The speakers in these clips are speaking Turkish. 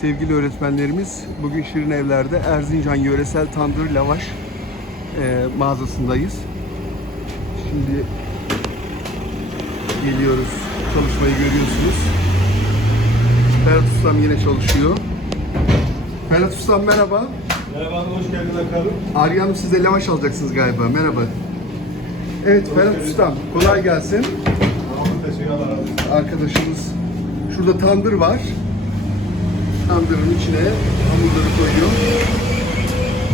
sevgili öğretmenlerimiz bugün Şirin Evler'de Erzincan Yöresel Tandır Lavaş e, mağazasındayız. Şimdi geliyoruz. Çalışmayı görüyorsunuz. Ferhat Ustam yine çalışıyor. Ferhat Ustam merhaba. Merhaba, hoş geldin bakalım. Arya Hanım size lavaş alacaksınız galiba. Merhaba. Evet Ferhat geldin. Ustam kolay gelsin. Tamam, teşekkür ederim. Arkadaşımız şurada tandır var. Tandırın içine hamurları koyuyor.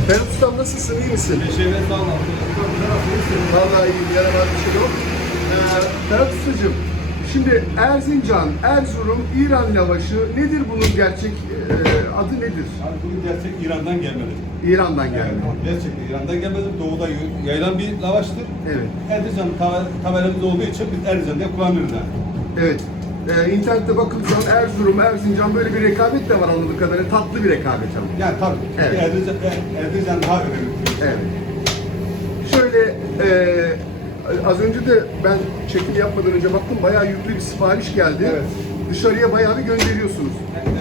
Ferhat Ustam nasılsın? iyi misin? Teşekkür sağ olun. Vallahi iyiyim. Yaramaz bir şey yok. Ee, Ferhat Ustacığım, şimdi Erzincan, Erzurum, İran lavaşı nedir bunun gerçek e, adı nedir? Abi bugün gerçek İran'dan gelmedi. İran'dan geldi. Yani gerçekten İran'dan gelmedi. Doğuda yayılan bir lavaştır. Evet. Erzincan ta- tabelamız olduğu için biz Erzincan diye kullanıyoruz yani. Evet. Ee, internette bakıldığı zaman Erzurum, Erzincan böyle bir rekabet de var anladığım kadarıyla. Tatlı bir rekabet ama. Yani tabii. Evet. Erzincan, Erzincan daha önemli. Evet. Şöyle e, az önce de ben çekim yapmadan önce baktım bayağı yüklü bir sipariş geldi. Evet. Dışarıya bayağı bir gönderiyorsunuz.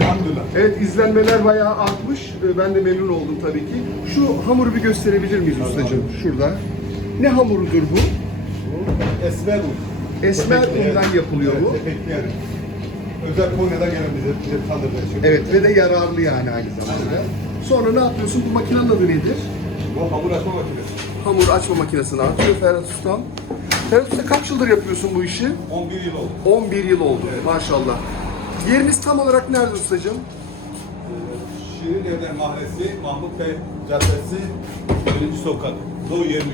Elhamdülillah. Evet izlenmeler bayağı artmış. E, Ben de memnun oldum tabii ki. Şu hamuru bir gösterebilir miyiz ustacığım? Şurada. Ne hamurudur bu? Bu esmer un. Esmer evet. yapılıyor evet, bu. Özel Konya'dan gelen bize, bize. Evet ve de yararlı yani aynı zamanda. Sonra ne yapıyorsun? Bu makinenin adı nedir? Bu hamur açma makinesi. Hamur açma makinesini atıyor Ferhat Ustam. Ferhat Usta kaç yıldır yapıyorsun bu işi? 11 yıl oldu. 11 yıl oldu maşallah. Yeriniz tam olarak nerede ustacığım? Şirin Evler Mahallesi, Mahmut Bey Caddesi, 1. Sokak, Doğu 23.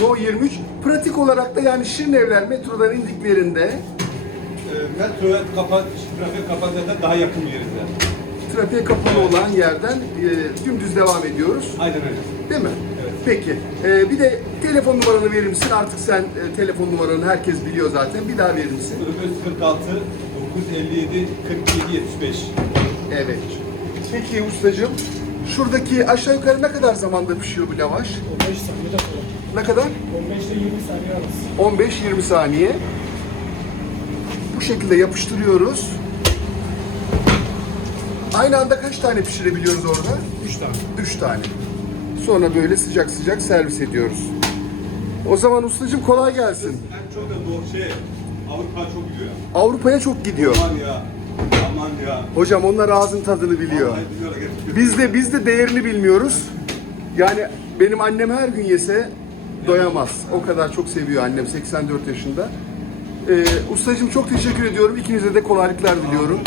Doğu 23. Pratik olarak da yani Şirin Evler metrodan indiklerinde E, metroya kapat, trafik kapatırken daha yakın bir yani. trafiğe kapalı olan yerden e, dümdüz devam ediyoruz. Aynen öyle. Değil mi? Evet. Peki. E, bir de telefon numaranı verir misin? Artık sen e, telefon numaranı herkes biliyor zaten. Bir daha verir misin? 0546 957 47 75. Evet. Peki ustacığım. Şuradaki aşağı yukarı ne kadar zamanda pişiyor bu lavaş? 15 saniyede falan. Ne kadar? 15 ile 20 saniye arası. 15-20 saniye. Bu şekilde yapıştırıyoruz. Aynı anda kaç tane pişirebiliyoruz orada? 3 tane. 3 tane. Sonra böyle sıcak sıcak servis ediyoruz. O zaman ustacığım kolay gelsin. En çok da bu şey, Avrupa çok biliyor. Avrupa'ya çok gidiyor. Aman ya, aman ya. Hocam onlar ağzın tadını biliyor. Vallahi biliyorlar gerçekten. Biz de biz de değerini bilmiyoruz. Yani benim annem her gün yese doyamaz. O kadar çok seviyor annem 84 yaşında. Ee, ustacığım çok teşekkür ediyorum. İkinize de kolaylıklar diliyorum.